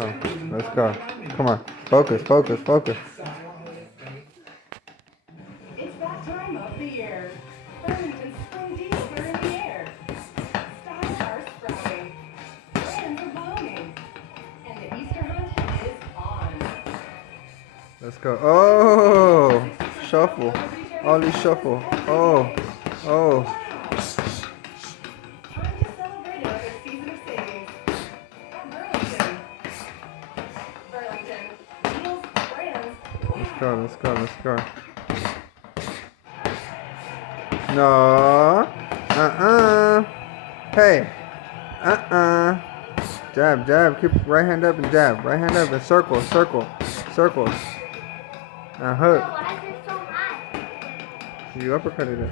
Oh, let's go. Come on. Focus, focus, focus. It's that time of the year. Burlington spring deals are in the air. Styles are sprouting. Brands are blooming. And the Easter hunt is on. Let's go. Oh, shuffle. Ollie shuffle. Oh, oh. Time to celebrate another season of savings at Burlington. Burlington. Deals, brands, Let's go, let's go, let's go. No. Hey. Jab, jab. Keep right hand up and jab. Right hand up and circle, circle, circle. Now hook. Why is it so hot? You uppercutted it.